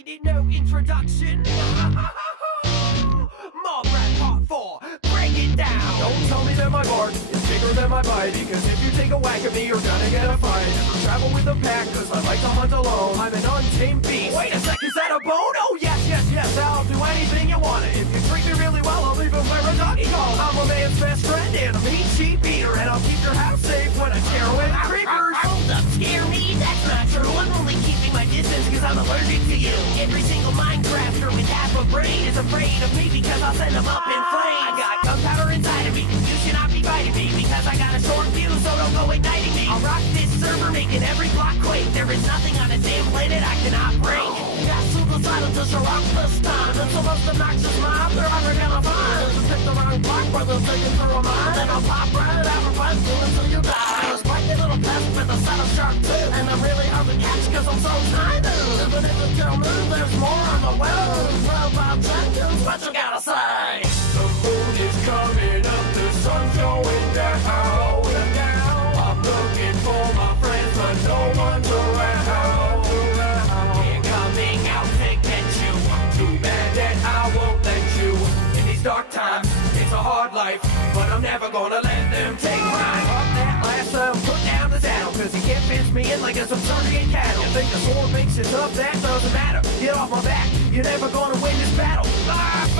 we need no introduction. Mob Rap Part 4, break it down. Don't tell me that my bark is bigger than my bite, because if you take a whack at me, you're gonna get a fight. Never travel with a pack, cause I like to hunt alone. I'm an untamed beast. Wait a sec, is that a bone? Oh yes, yes, yes, I'll do anything you want it. If you treat me really well, I'll even wear a doggy collar. I'm a man's best friend and a mean sheep eater, and I'll keep your house safe when I scare away the creepers. Hold up, scare me? That's not true. I'm only keeping my distance cause I'm allergic to you. Every single Minecrafter with half a brain is afraid of me because I'll send them up in flames. I got gunpowder inside of me. You should not be fighting me because I got a short fuse, so don't go igniting me. I'll rock this server, making every block quake. There is nothing on a damn planet I cannot break. Got suicidal to rock the stun. It's the most obnoxious mob they're ever gonna find. Just pick the wrong block, brother, taking through a mine. Then I'll pop right out of my school until you die. I was quite a little pest with a set of sharp tooth, and I'm really hard to catch cause I'm so tiny. Even if it don't move, there's more on the way. 12 seconds, what you gotta say? The moon is coming up, the sun's going down. I'm looking for my friends, but no one's around. They're coming out to get you. Too bad that I won't let you. In these dark times, it's a hard life, but I'm never gonna let them take mine. Up that last put down the saddle, cause you can't fence me in like a subservient cattle. You think the sword makes it tough? That doesn't matter. Get off my back, you're never gonna win this battle. Fine,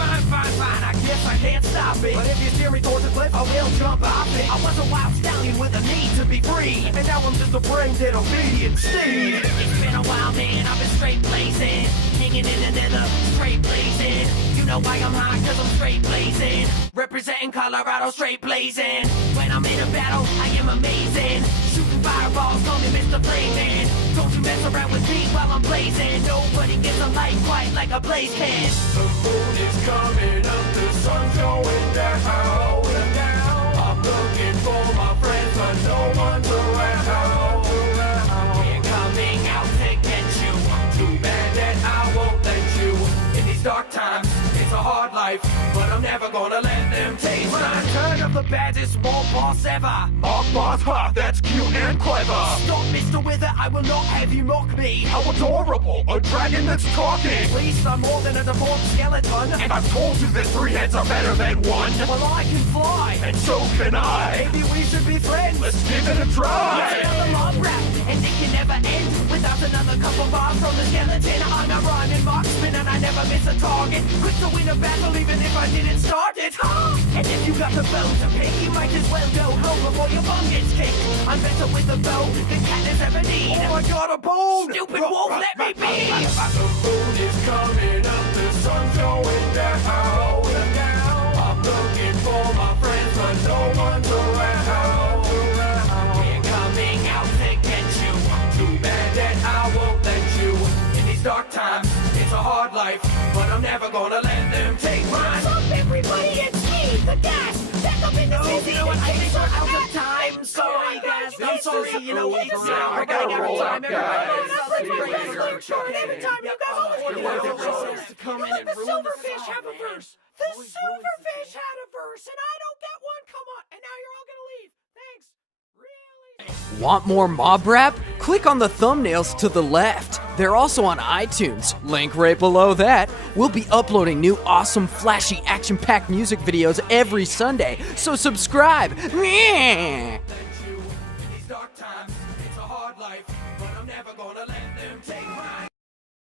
I guess I can't stop it. But if you steer me towards a cliff, I will jump off it. I was a wild stallion with a need to be free, and now I'm just a brain-dead obedient steed. It's been a while, man, I've been straight blazing. Hanging in the nether, straight blazing. You know why I'm hot, cause I'm straight blazing. Representing Colorado, straight blazing. When I'm in a battle, I am amazing. Shooting fireballs, call me Mr. Flamin'. Don't you mess around with me while I'm blazing. Nobody gets a light quite like a blaze can. The moon is coming up, the sun's going down. I'm looking for my friends, but no one's around. We're coming out to get you. Too bad that I won't let you. In these dark times, it's a hard life, but I'm never gonna let them taste mine. Return of the baddest mob boss ever. Mob boss, ha, that's cute and clever. Stop, Mr. Wither, I will not have you mock me. How adorable, a dragon that's talking. At least I'm more than a deformed skeleton. And I've told you that 3 heads are better than 1. Well, I can fly. And so can I. Maybe we should be friends. Let's give it a try. It's another mob rap, and it can never end without another couple bars from the skeleton. I'm a rhyming marksman, and I never miss a target. Quick to win a battle, even if I didn't start it. And if you got the bone to pick, you might as well go home before your bum gets kicked. I'm better with a bow than Katniss ever need. Oh, I got a bone. Stupid wolf, let me be. The moon is coming up, the sun's going down. I'm looking for my friends, but no one's around. We're coming out to get you. Too bad that I won't let you. In these dark times, it's a hard life, but I'm never gonna let them take mine. What's up, everybody? It's me, the Gas. Back up in the city. You know what? I think we're we're out of time. Sorry, guys. I'm sorry. You know, it's I gotta roll up, guys. Every time you guys Come in and the ruin Silverfish have a verse. The Silverfish had a verse, and I don't get one. Come on. And now you're all gonna leave. Thanks. Really? Want more mob rap? Click on the thumbnails to the left. They're also on iTunes. Link right below that. We'll be uploading new awesome, flashy, action-packed music videos every Sunday, so subscribe. In these dark times, it's a hard life.